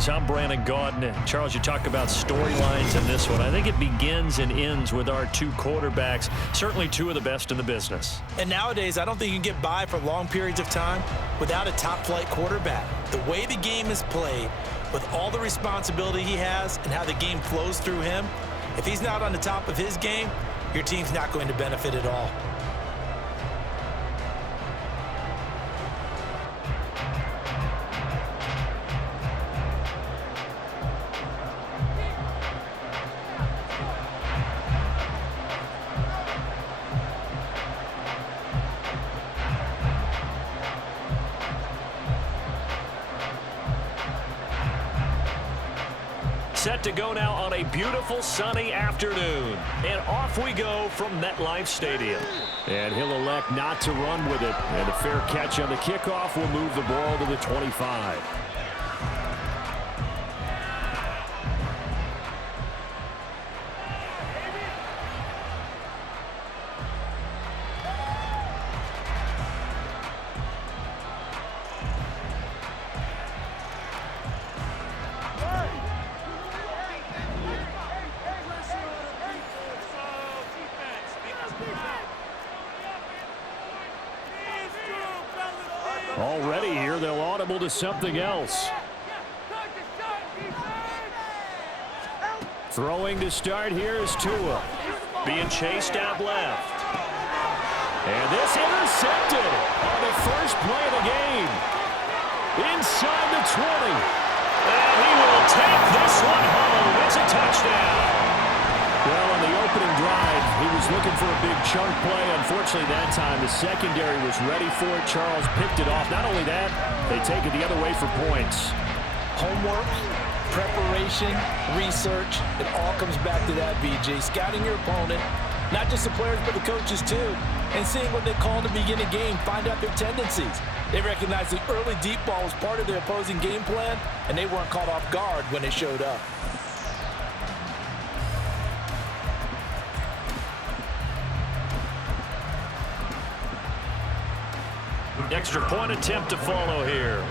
Breeze. I'm Brandon Gaudin. Charles, you talk about storylines in this one. I think it begins and ends with our two quarterbacks, certainly two of the best in the business. And nowadays, I don't think you can get by for long periods of time without a top-flight quarterback. The way the game is played, with all the responsibility he has and how the game flows through him, if he's not on the top of his game, your team's not going to benefit at all. Set to go now on a beautiful sunny afternoon. And off we go from MetLife Stadium. And he'll elect not to run with it. And a fair catch on the kickoff will move the ball to the 25. Already here, they'll audible to something else. Throwing to start here is Tua. Being chased out left. And this intercepted on the first play of the game. Inside the 20. And he will take this one home. It's a touchdown. Well, on the opening drive, he was looking for a big chunk play. Unfortunately, that time, the secondary was ready for it. Charles picked it off. Not only that, they take it the other way for points. Homework, preparation, research, it all comes back to that, BJ. Scouting your opponent, not just the players, but the coaches too, and seeing what they call to begin a game, find out their tendencies. They recognized the early deep ball was part of the opposing game plan, and they weren't caught off guard when they showed up. Extra point attempt to follow here.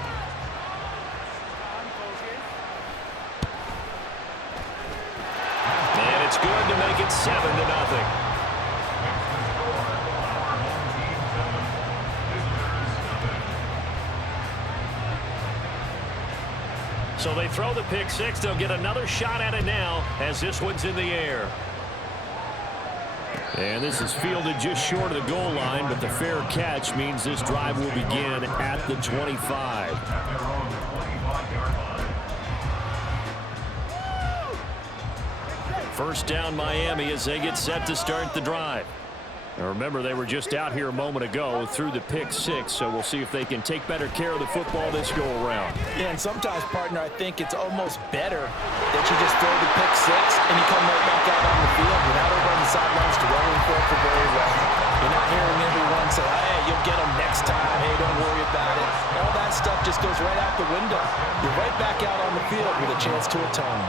And it's good to make it 7-0. So they throw the pick six. They'll get another shot at it now as this one's in the air. And this is fielded just short of the goal line, but the fair catch means this drive will begin at the 25. First down Miami as they get set to start the drive. Now remember, they were just out here a moment ago through the pick six, so we'll see if they can take better care of the football this go around. Yeah, and sometimes, partner, I think it's almost better that you just throw the pick six and you come right back out on the field. You're not over on the sidelines dwelling for it for very well. You're not hearing everyone say, hey, you'll get them next time. Hey, don't worry about it. All that stuff just goes right out the window. You're right back out on the field with a chance to atone.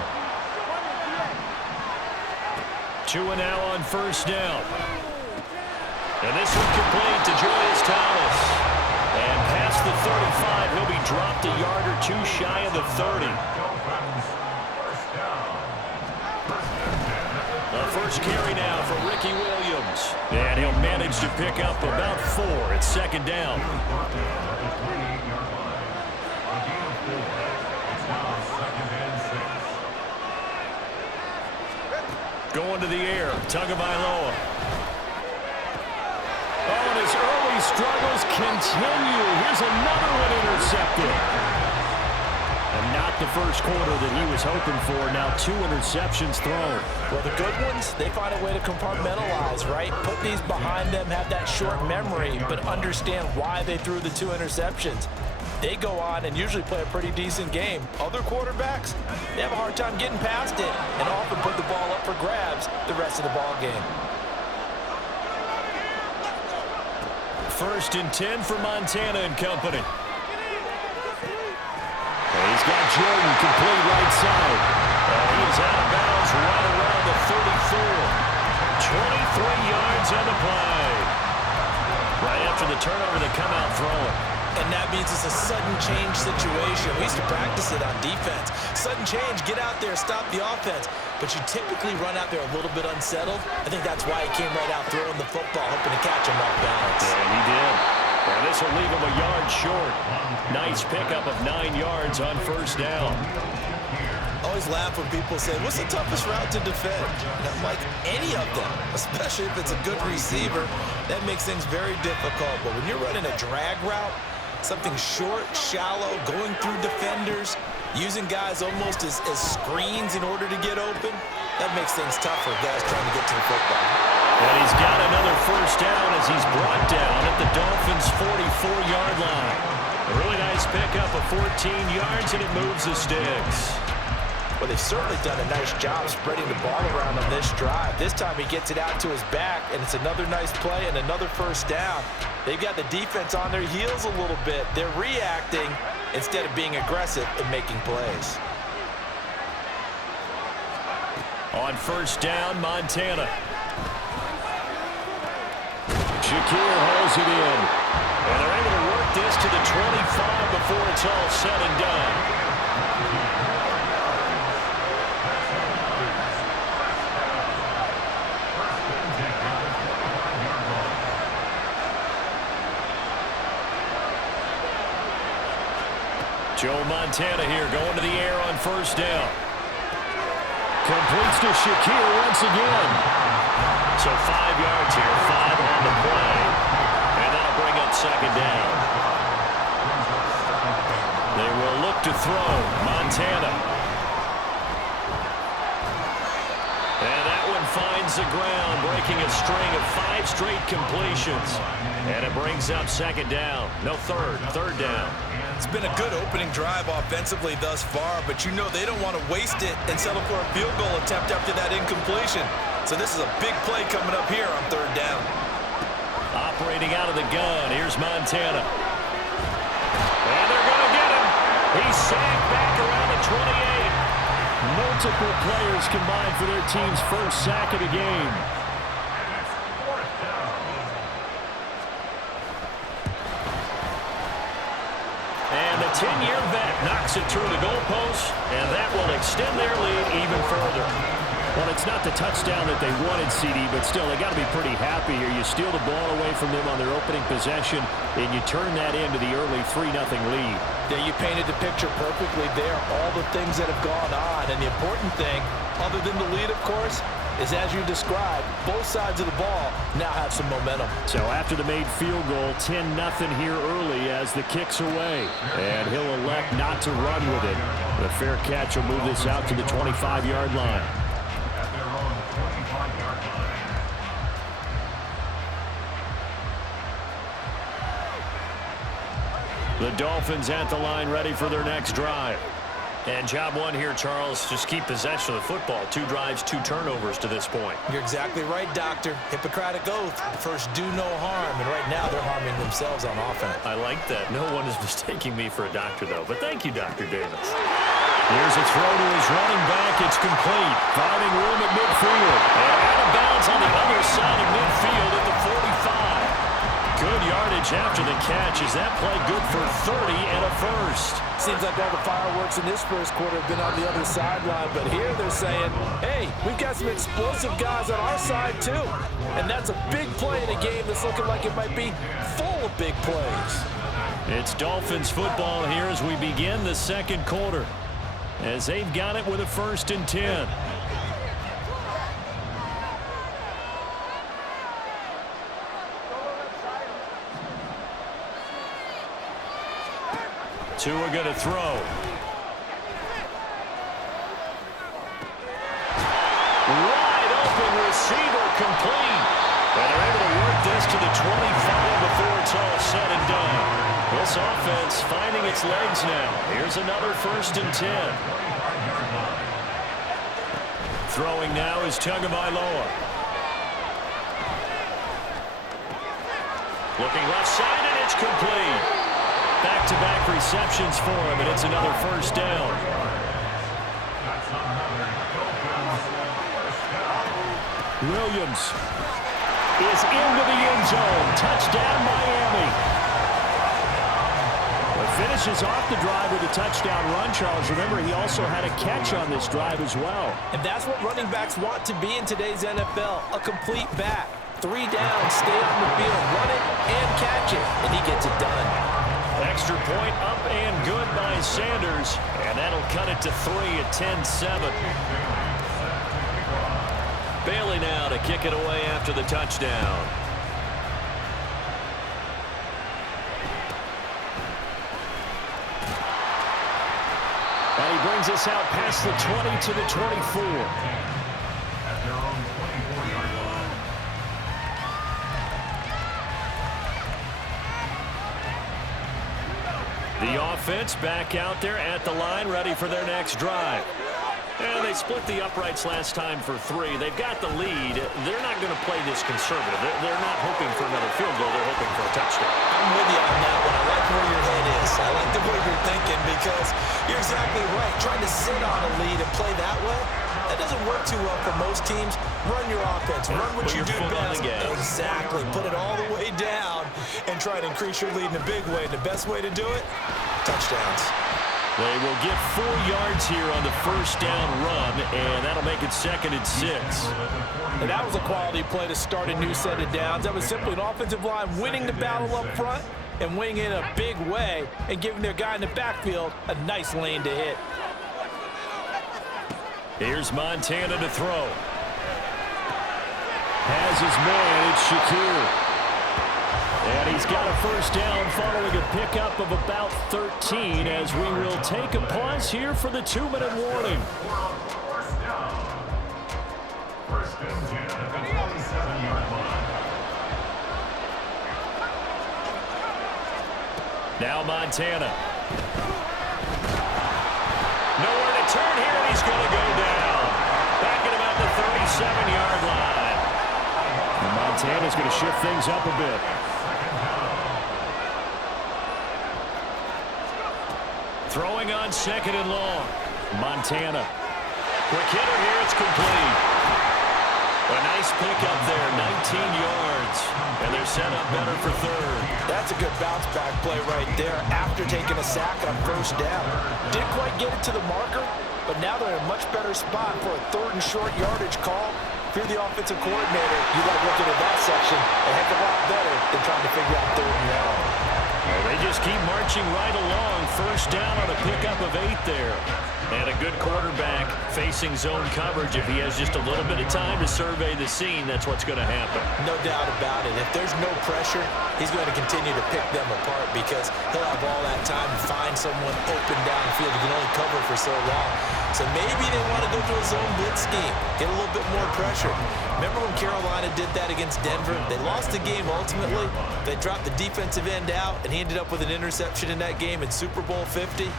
Tua now on first down. And this one complete to Julius Thomas. And past the 35, he'll be dropped a yard or two shy of the 30. The first carry now for Ricky Williams. And he'll manage to pick up about 4 at second down. Going to the air, Tagovailoa. Oh, and his early struggles continue. Here's another one intercepted. And not the first quarter that he was hoping for. Now 2 interceptions thrown. Well, the good ones, they find a way to compartmentalize, right? Put these behind them, have that short memory, but understand why they threw the 2 interceptions. They go on and usually play a pretty decent game. Other quarterbacks, they have a hard time getting past it and often put the ball up for grabs the rest of the ball game. First and 10 for Montana and company. He's got Jordan complete right side. And he's out of bounds right around the 34. 23 yards on the play. Right after the turnover, they come out throwing. And that means it's a sudden change situation. We used to practice it on defense. sudden change, get out there, stop the offense. But you typically run out there a little bit unsettled. I think that's why he came right out throwing the football, hoping to catch him off balance. And he did. And this will leave him a yard short. Nice pickup of 9 yards on first down. Always laugh when people say, what's the toughest route to defend? And I'm like, any of them, especially if it's a good receiver. That makes things very difficult. But when you're running a drag route, something short, shallow, going through defenders, using guys almost as screens in order to get open, that makes things tough for guys trying to get to the football. And he's got another first down as he's brought down at the Dolphins' 44-yard line. A really nice pickup of 14 yards, and it moves the sticks. Well, they've certainly done a nice job spreading the ball around on this drive. This time he gets it out to his back, and it's another nice play and another first down. They've got the defense on their heels a little bit. They're reacting instead of being aggressive and making plays. On first down, Montana. Shakir holds it in. And they're able to work this to the 25 before it's all said and done. Joe Montana here going to the air on first down. Completes to Shakir once again. So 5 yards here, 5 on the play. And that'll bring up second down. They will look to throw. Montana. And that one finds the ground, breaking a string of 5 straight completions. And it brings up second down. No, third down. It's been a good opening drive offensively thus far, but you know they don't want to waste it and settle for a field goal attempt after that incompletion. So this is a big play coming up here on third down. Operating out of the gun, here's Montana. And they're going to get him. He's sacked back around the 28. Multiple players combined for their team's first sack of the game. And the 10-year vet knocks it through the goalpost, and that will extend their lead even further. Well, it's not the touchdown that they wanted, CD, but still, they got to be pretty happy here. You steal the ball away from them on their opening possession, and you turn that into the early 3-0 lead. Yeah, you painted the picture perfectly there, all the things that have gone on. And the important thing, other than the lead, of course, is as you described, both sides of the ball now have some momentum. So after the made field goal, 10-0 here early as the kick's away. And he'll elect not to run with it. The fair catch will move this out to the 25-yard line. The Dolphins at the line ready for their next drive. And job one here, Charles, just keep possession of the football. 2 drives, 2 turnovers to this point. You're exactly right, Doctor. Hippocratic oath. First, do no harm. And right now, they're harming themselves on offense. I like that. No one is mistaking me for a doctor, though. But thank you, Dr. Davis. Here's a throw to his running back. It's complete. Finding room at midfield. And out of bounds on the other side of midfield at the 45. Good yardage after the catch. Is that play good for 30 and a first? Seems like all the fireworks in this first quarter have been on the other sideline, but here they're saying, hey, we've got some explosive guys on our side too. And that's a big play in a game that's looking like it might be full of big plays. It's Dolphins football here as we begin the second quarter, as they've got it with a 1st and 10. Tua going to throw. Wide open receiver complete. And they're able to work this to the 25 before it's all said and done. This offense finding its legs now. Here's another 1st and 10. Throwing now is Tagovailoa. Looking left side, and it's complete. Back-to-back receptions for him, and it's another 1st down. Williams is into the end zone. Touchdown, Miami. The finishes off the drive with a touchdown run, Charles. Remember, he also had a catch on this drive as well. And that's what running backs want to be in today's NFL, a complete back. 3 down, stay on the field, run it and catch it, and he gets it done. Extra point up and good by Sanders, and that'll cut it to 3 at 10-7. Bailey now to kick it away after the touchdown. And he brings us out past the 20 to the 24. The offense back out there at the line, ready for their next drive. And they split the uprights last time for 3. They've got the lead. They're not going to play this conservative. They're not hoping for another field goal. They're hoping for a touchdown. I'm with you on that one. I like where your head is. I like the way you're thinking because you're exactly right. Trying to sit on a lead and play that way, that doesn't work too well for most teams. Run your offense. Run what you do best. Exactly. Put it all the way down and try to increase your lead in a big way. And the best way to do it, touchdowns. They will get 4 yards here on the first down run, and that'll make it 2nd and 6. And that was a quality play to start a new set of downs. That was simply an offensive line winning the battle up front and winning in a big way and giving their guy in the backfield a nice lane to hit. Here's Montana to throw. Has his man, it's Shakir. And he's got a first down following a pickup of about 13 as we will take a pause here for the 2-minute warning. Now Montana. Nowhere to turn here, and he's going to go down. Back at about the 37-yard line. And Montana's going to shift things up a bit. Throwing on 2nd and long. Montana. Quick hitter here. It's complete. A nice pickup there. 19 yards. And they're set up better for 3rd. That's a good bounce back play right there after taking a sack on first down. Didn't quite get it to the marker, but now they're in a much better spot for a 3rd and short yardage call. If you're the offensive coordinator, you like looking at that section a heck of a lot better than trying to figure out 3rd and long. Well, they just keep marching right along. First down on a pickup of 8 there. And a good quarterback facing zone coverage. If he has just a little bit of time to survey the scene, that's what's going to happen. No doubt about it. If there's no pressure, he's going to continue to pick them apart because he'll have all that time to find someone open downfield. He can only cover for so long. So maybe they want to go to a zone blitz scheme, get a little bit more pressure. Remember when Carolina did that against Denver? They lost the game ultimately. They dropped the defensive end out, and he ended up with an interception in that game in Super Bowl 50.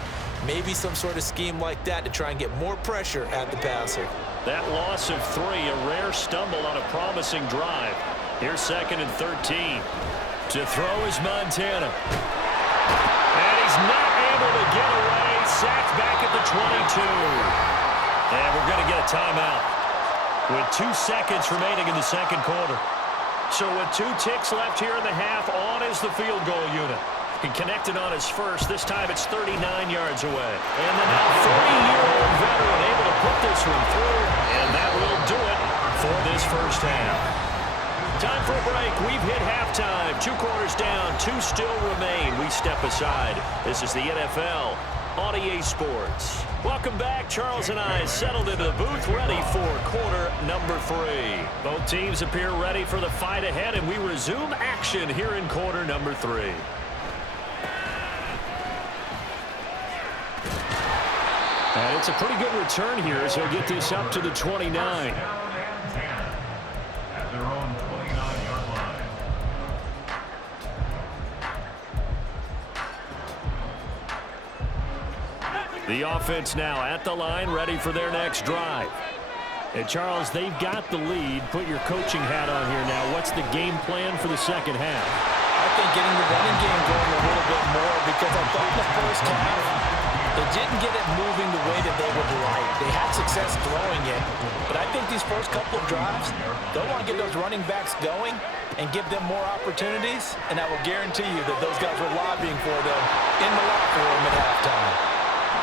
Maybe some sort of scheme like that to try and get more pressure at the passer. That loss of 3, a rare stumble on a promising drive. Here's 2nd and 13. To throw is Montana. And he's not able to get away. Sacked back at the 22. And we're going to get a timeout with 2 seconds remaining in the 2nd quarter. So with 2 ticks left here in the half, on is the field goal unit. He connected on his first. This time it's 39 yards away. And the now 30-year-old veteran able to put this one through. And that will do it for this first half. Time for a break. We've hit halftime. 2 quarters down. 2 still remain. We step aside. This is the NFL on EA Sports. Welcome back. Charles and I settled into the booth ready for quarter number 3. Both teams appear ready for the fight ahead, and we resume action here in quarter number 3. And it's a pretty good return here as he'll get this up to the 29. The offense now at the line, ready for their next drive. And Charles, they've got the lead. Put your coaching hat on here now. What's the game plan for the second half? I think getting the running game going a little bit more because I thought in the first half they didn't get it moving the way that they would like. They had success throwing it, but I think these first couple of drives, they'll want to get those running backs going and give them more opportunities, and I will guarantee you that those guys were lobbying for them in the locker room at halftime.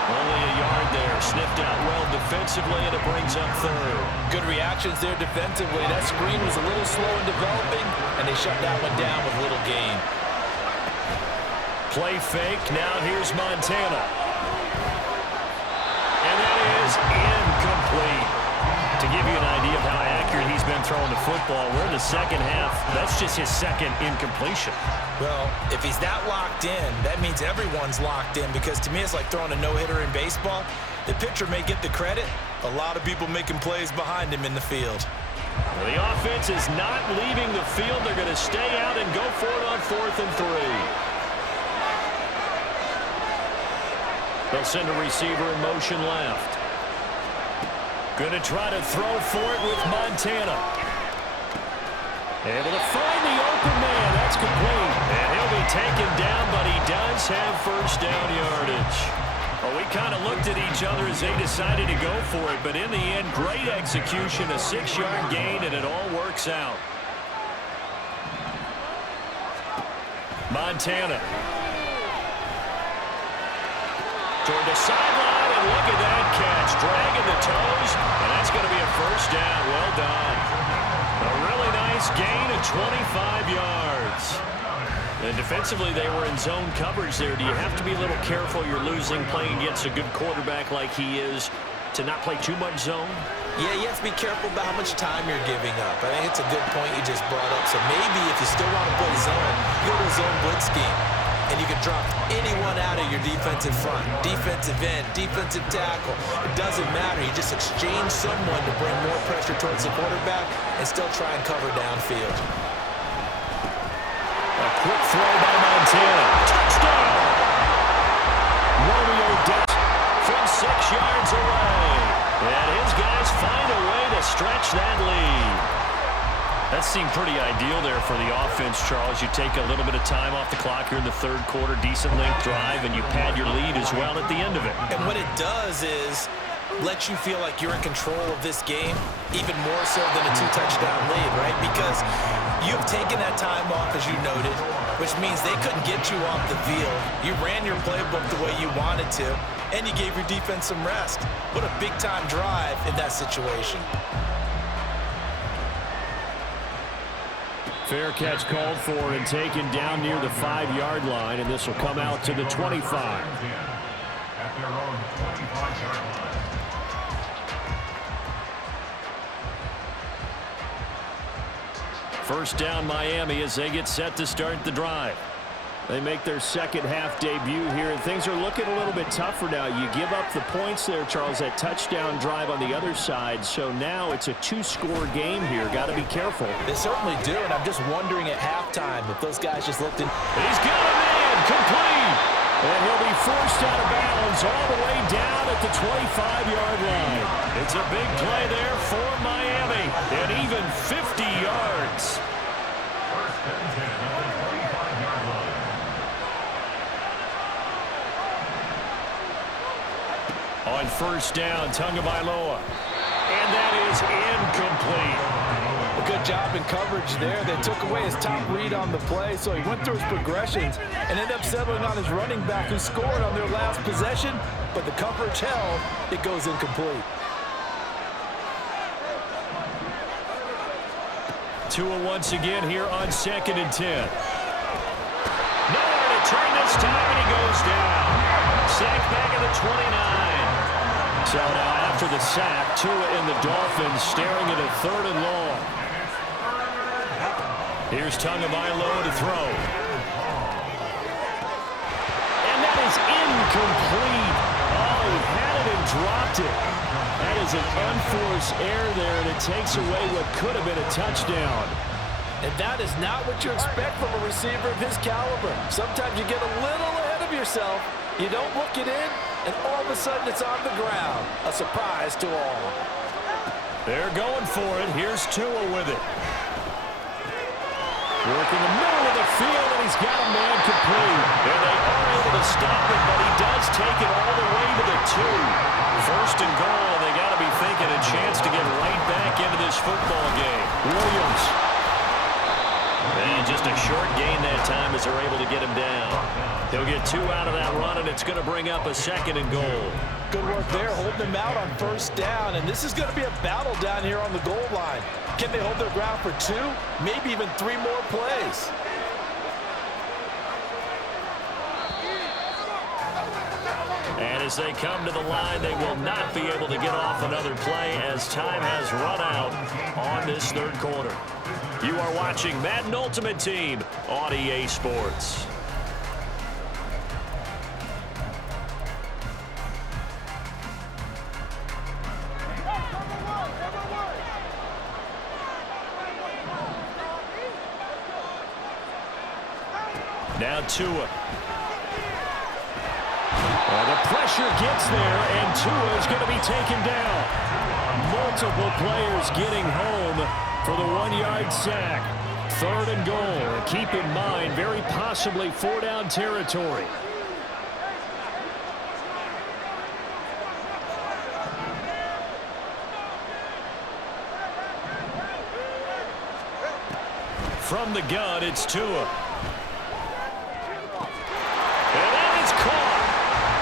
Only a yard there. Sniffed out well defensively, and it brings up third. Good reactions there defensively. That screen was a little slow in developing, and they shut that one down with little gain. Play fake. Now here's Montana. And that is incomplete. To give you an idea of how accurate he's been throwing the football, we're in the second half. That's just his second incompletion. Well, if he's that locked in, that means everyone's locked in, because to me it's like throwing a no-hitter in baseball. The pitcher may get the credit. A lot of people making plays behind him in the field. Well, the offense is not leaving the field. They're going to stay out and go for it on 4th and 3. They'll send a receiver in motion left. Going to try to throw for it with Montana. Able to find the open man. That's complete. And he'll be taken down, but he does have first down yardage. Well, we kind of looked at each other as they decided to go for it, but in the end, great execution, a 6-yard gain, and it all works out. Montana. Toward the sideline, and look at that catch. Dragging the toes, and that's going to be a first down. Well done. A really nice gain of 25 yards. And defensively, they were in zone coverage there. Do you have to be a little careful? You're losing playing against a good quarterback like he is to not play too much zone? Yeah, you have to be careful about how much time you're giving up. I think it's a good point you just brought up. So maybe if you still want to play zone, you go to a zone blitz scheme. And you can drop anyone out of your defensive front, defensive end, defensive tackle. It doesn't matter. You just exchange someone to bring more pressure towards the quarterback and still try and cover downfield. A quick throw by Montana. Touchdown! Romeo Doubs from 6 yards away. And his guys find a way to stretch that lead. That seemed pretty ideal there for the offense, Charles. You take a little bit of time off the clock here in the third quarter, decent length drive, and you pad your lead as well at the end of it. And what it does is let you feel like you're in control of this game, even more so than a 2-touchdown lead, right? Because you've taken that time off, as you noted, which means they couldn't get you off the field. You ran your playbook the way you wanted to, and you gave your defense some rest. What a big-time drive in that situation. Fair catch called for and taken down near the 5-yard line, and this will come out to the 25. First down Miami as they get set to start the drive. They make their second half debut here, and things are looking a little bit tougher now. You give up the points there, Charles, that touchdown drive on the other side. So now it's a 2-score game here. Got to be careful. They certainly do, and I'm just wondering at halftime if those guys just looked in. He's got a man, complete. And he'll be forced out of bounds all the way down at the 25-yard line. It's a big play there for Miami, and even 50 yards. On first down, Tagovailoa. And that is incomplete. A good job in coverage there. They took away his top read on the play, so he went through his progressions and ended up settling on his running back who scored on their last possession, but the coverage held. It goes incomplete. Tua once again here on 2nd and 10. Nowhere to turn this time, and he goes down. Sacked back at the 29. So now after the sack, Tua and the Dolphins staring at a 3rd and long. Here's Tagovailoa to throw. And that is incomplete. Oh, he had it and dropped it. That is an unforced error there, and it takes away what could have been a touchdown. And that is not what you expect from a receiver of his caliber. Sometimes you get a little ahead of yourself. You don't look it in, and all of a sudden it's on the ground. A surprise to all. They're going for it. Here's Tua with it. Working the middle of the field, and he's got a man complete. And they are able to stop it, but he does take it all the way to the 2. First and goal, and they got to be thinking a chance to get right back into this football game. Williams. And just a short gain that time as they're able to get him down. He'll get 2 out of that run, and it's going to bring up a 2nd and goal. Good work there, holding him out on 1st down, and this is going to be a battle down here on the goal line. Can they hold their ground for 2, maybe even 3 more plays? And as they come to the line, they will not be able to get off another play as time has run out on this 3rd quarter. You are watching Madden Ultimate Team on EA Sports. Now Tua. The pressure gets there, and Tua is going to be taken down. Multiple players getting home for the 1-yard sack. 3rd and goal. And keep in mind, very possibly 4-down territory. From the gun, it's Tua.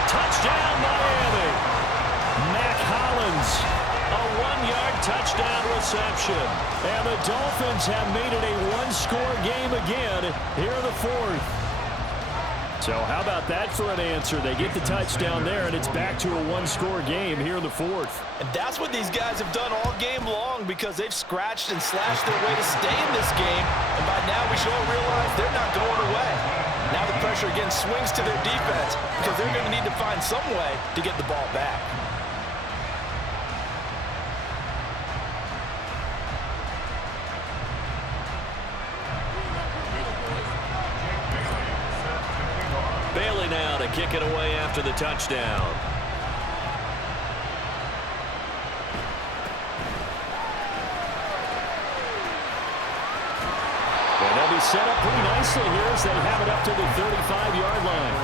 Touchdown, Miami. Mac Hollins, a 1-yard touchdown reception. And the Dolphins have made it a 1-score game again here in the 4th. So how about that for an answer? They get the touchdown there, and it's back to a 1-score game here in the 4th. And that's what these guys have done all game long because they've scratched and slashed their way to stay in this game. And by now we should all realize they're not going away. Now the pressure again swings to their defense because they're going to need to find some way to get the ball back. Bailey now to kick it away after the touchdown. And they'll be set up pretty nicely here as they have it up to the 35-yard line.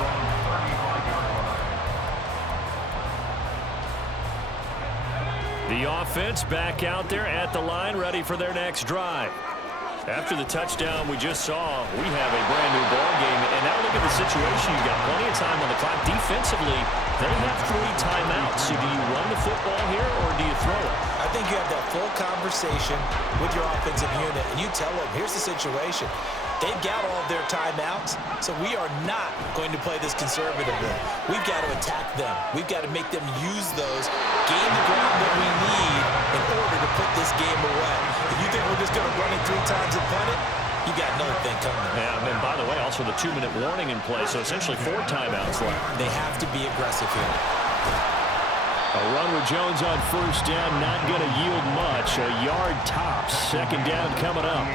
The offense back out there at the line, ready for their next drive. After the touchdown we just saw, we have a brand-new ball game. And now look at the situation. You've got plenty of time on the clock. Defensively, they have 3 timeouts. So do you run the football here or do you throw it? I think you have that full conversation with your offensive unit, and you tell them, here's the situation. They've got all of their timeouts, so we are not going to play this conservatively. We've got to attack them. We've got to make them use those, gain the ground that we need in order to put this game away. If you think we're just going to run it 3 times and punt it, you got another thing coming. Yeah, and by the way, also the 2-minute warning in play, so essentially 4 timeouts left. They have to be aggressive here. A run with Jones on 1st down, not going to yield much. A yard tops. 2nd down coming up.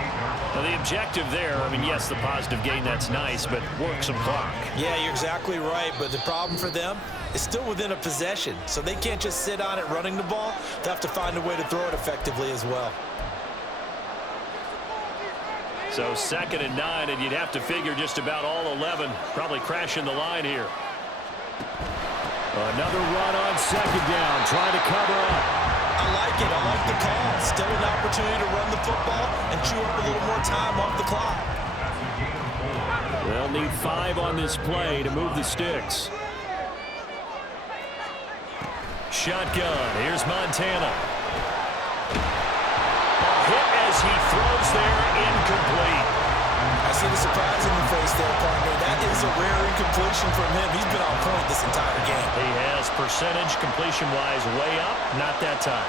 Well, the objective there, I mean, yes, the positive gain, that's nice, but work some clock. Yeah, you're exactly right, but the problem for them is still within a possession, so they can't just sit on it running the ball. They have to find a way to throw it effectively as well. So 2nd and 9, and you'd have to figure just about all 11 probably crashing the line here. Another run on 2nd down, trying to cover up. I like it. I like the call. Still an opportunity to run the football and chew up a little more time off the clock. They'll need 5 on this play to move the sticks. Shotgun. Here's Montana. A hit as he throws there, incomplete. I see the surprise in the face there, partner. That is a rare incompletion from him. He's been on point this entire game. He has percentage completion-wise way up. Not that time.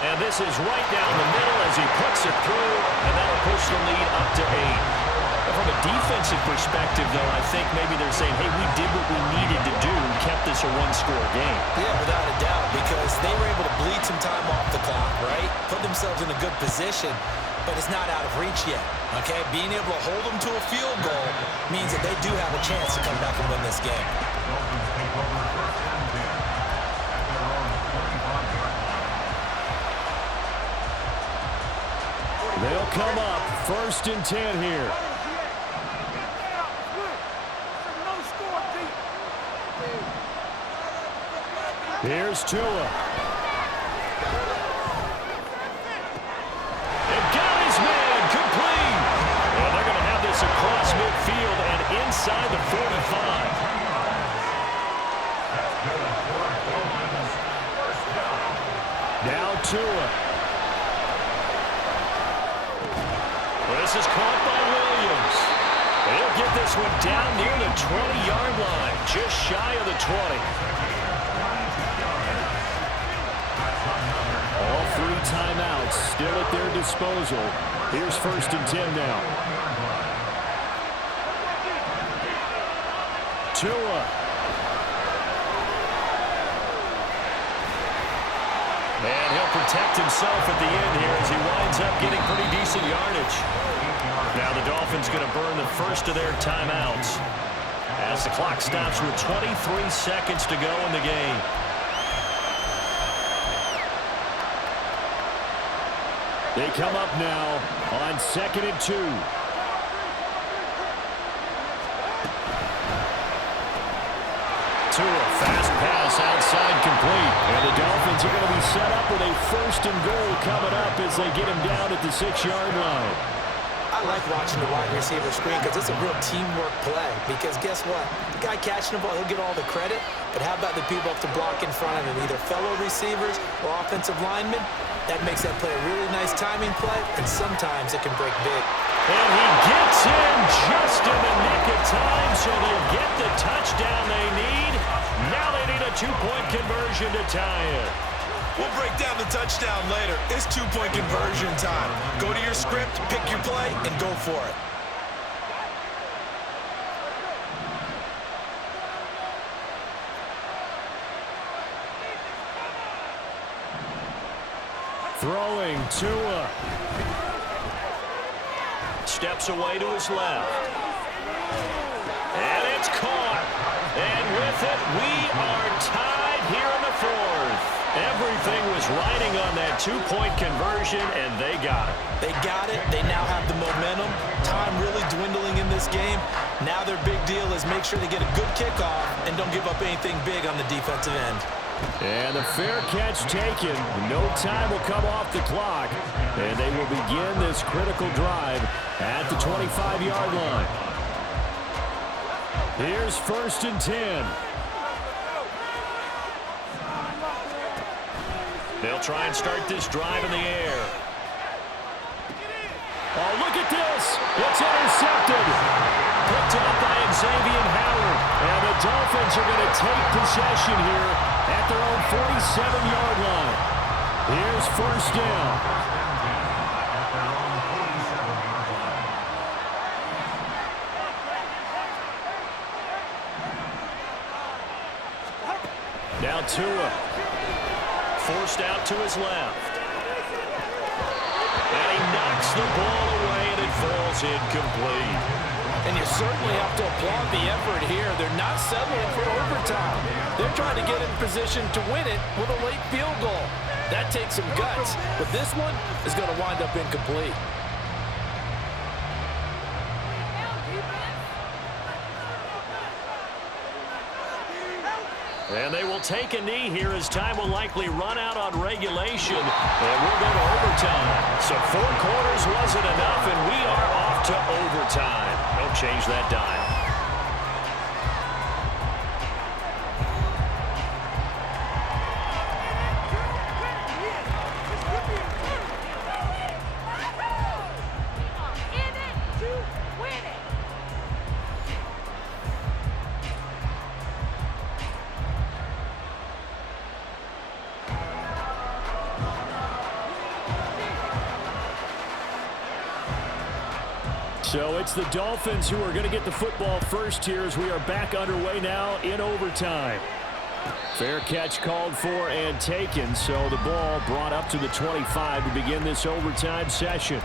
And this is right down the middle as he puts it through, and that'll push the lead up to 8. From a defensive perspective, though, I think maybe they're saying, hey, we did what we needed to do and kept this a 1-score game. Yeah, without a doubt, because they were able to bleed some time off the clock, right? Put themselves in a good position, but it's not out of reach yet, okay? Being able to hold them to a field goal means that they do have a chance to come back and win this game. They'll come up 1st and 10 here. Here's Tua. And got his Tua. This is caught by Williams. He'll get this one down near the 20-yard line, just shy of the 20. All 3 timeouts still at their disposal. Here's 1st and 10 now. Tua. And he'll protect himself at the end here as he winds up getting pretty decent yardage. Now the Dolphins going to burn the first of their timeouts as the clock stops with 23 seconds to go in the game. They come up now on 2nd and 2. Tua, fast pass outside complete. And the Dolphins are going to be set up with a 1st and goal coming up as they get him down at the 6-yard line. I like watching the wide receiver screen because it's a real teamwork play. Because guess what? The guy catching the ball, he'll get all the credit. But how about the people up to block in front of him, either fellow receivers or offensive linemen? That makes that play a really nice timing play, and sometimes it can break big. And he gets in just in the nick of time, so they'll get the touchdown they need. Now they need a 2-point conversion to tie it. We'll break down the touchdown later. It's 2-point conversion time. Go to your script, pick your play, and go for it. Throwing Tua. Steps away to his left. And it's caught. And with it, we are tied here in the 4th. Everything was riding on that 2-point conversion, and they got it. They got it. They now have the momentum. Time really dwindling in this game. Now their big deal is make sure they get a good kickoff and don't give up anything big on the defensive end. And a fair catch taken. No time will come off the clock. And they will begin this critical drive at the 25-yard line. Here's 1st and 10. They'll try and start this drive in the air. Oh, look at this. It's intercepted. Picked up by Xavier Howard. And the Dolphins are going to take possession here at their own 47-yard line. Here's 1st down. Now Tua. Forced out to his left. And he knocks the ball away, and it falls incomplete. And you certainly have to applaud the effort here. They're not settling for overtime. They're trying to get in position to win it with a late field goal. That takes some guts, but this one is going to wind up incomplete. And they will take a knee here as time will likely run out on regulation. And we'll go to overtime. So 4 quarters wasn't enough, and we are off to overtime. Don't change that dial. So it's the Dolphins who are going to get the football first here as we are back underway now in overtime. Fair catch called for and taken, so the ball brought up to the 25 to begin this overtime session.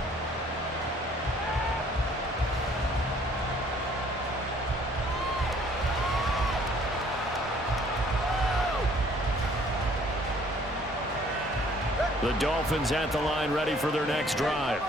The Dolphins at the line ready for their next drive.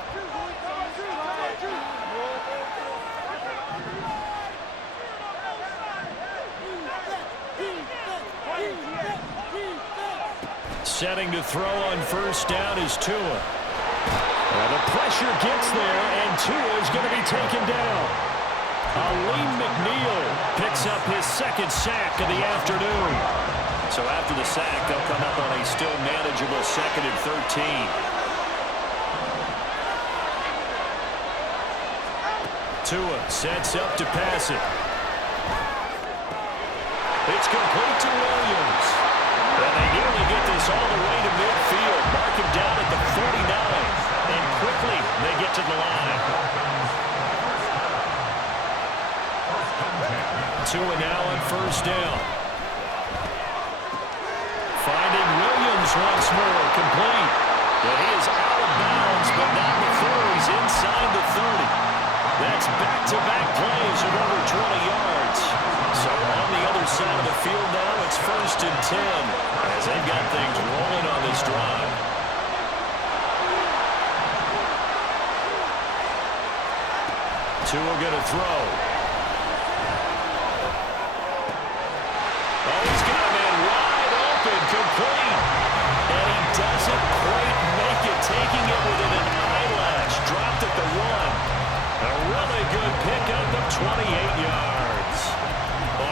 Setting to throw on 1st down is Tua. Well, the pressure gets there, and Tua is going to be taken down. Aleem McNeil picks up his 2nd sack of the afternoon. So after the sack, they'll come up on a still manageable 2nd and 13. Tua sets up to pass it. It's complete to Williams. And they nearly get this all the way to midfield. Mark him down at the 49. And quickly they get to the line. Tua now on 1st down. Finding Williams once more, complete. But he is out of bounds, but not before he's inside the 30. That's back-to-back plays of over 20 yards. So on the other side of the field now, it's 1st and 10 as they've got things rolling on this drive. Tua going to throw. Oh, he's got a man wide open, complete. And he doesn't quite make it, taking it within an eyelash. Dropped at the 1. A really good pickup of 28 yards.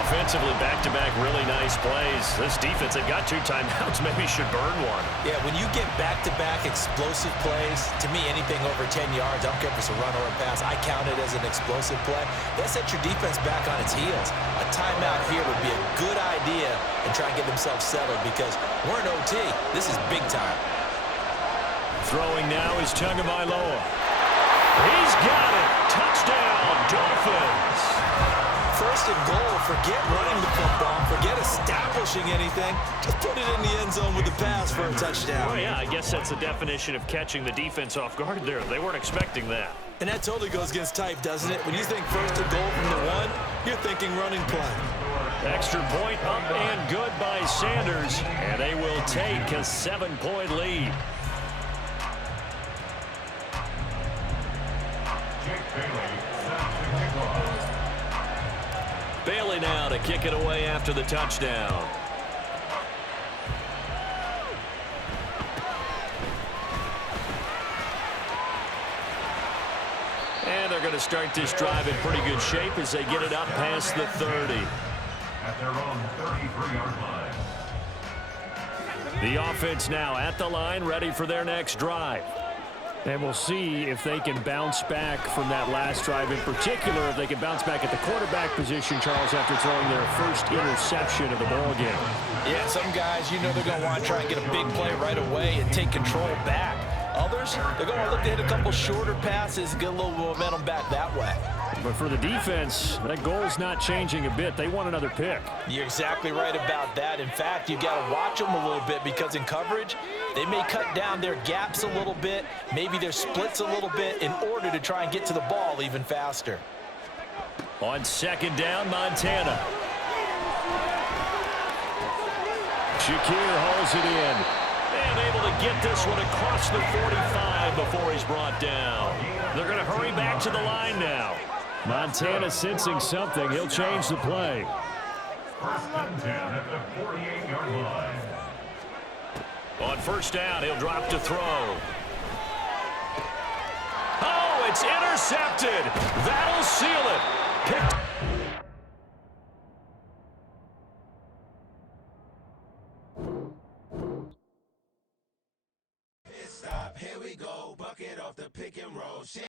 Offensively, back-to-back really nice plays. This defense, they've got 2 timeouts, maybe should burn one. Yeah, when you get back-to-back explosive plays, to me, anything over 10 yards, I don't care if it's a run or a pass, I count it as an explosive play. That sets your defense back on its heels. A timeout here would be a good idea and try and get themselves settled because we're in OT. This is big time. Throwing now is Tagovailoa. He's got it. Touchdown, Dolphins. 1st and goal. Forget running the football. Forget establishing anything. Just put it in the end zone with the pass for a touchdown. Well, yeah, I guess that's the definition of catching the defense off guard there. They weren't expecting that. And that totally goes against type, doesn't it? When you think 1st and goal from the 1, you're thinking running play. Extra point up and good by Sanders. And they will take a 7-point lead. Bailey now to kick it away after the touchdown. And they're going to start this drive in pretty good shape as they get it up past the 30. At their own 33-yard line. The offense now at the line, ready for their next drive. And we'll see if they can bounce back from that last drive. In particular, if they can bounce back at the quarterback position, Charles, after throwing their first interception of the ball game. Yeah, some guys, you know they're going to want to try and get a big play right away and take control back. Others, they're going to look to hit a couple shorter passes and get a little momentum back that way. But for the defense, that goal's not changing a bit. They want another pick. You're exactly right about that. In fact, you've got to watch them a little bit because in coverage, they may cut down their gaps a little bit, maybe their splits a little bit in order to try and get to the ball even faster. On 2nd down, Montana. Shakir holds it in. And able to get this one across the 45 before he's brought down. They're going to hurry back to the line now. Montana sensing something. He'll change the play. 1st and 10 at the 48-yard line. On 1st down, he'll drop to throw. Oh, it's intercepted. That'll seal it. Picked. Stop, here we go, bucket off the pick and roll.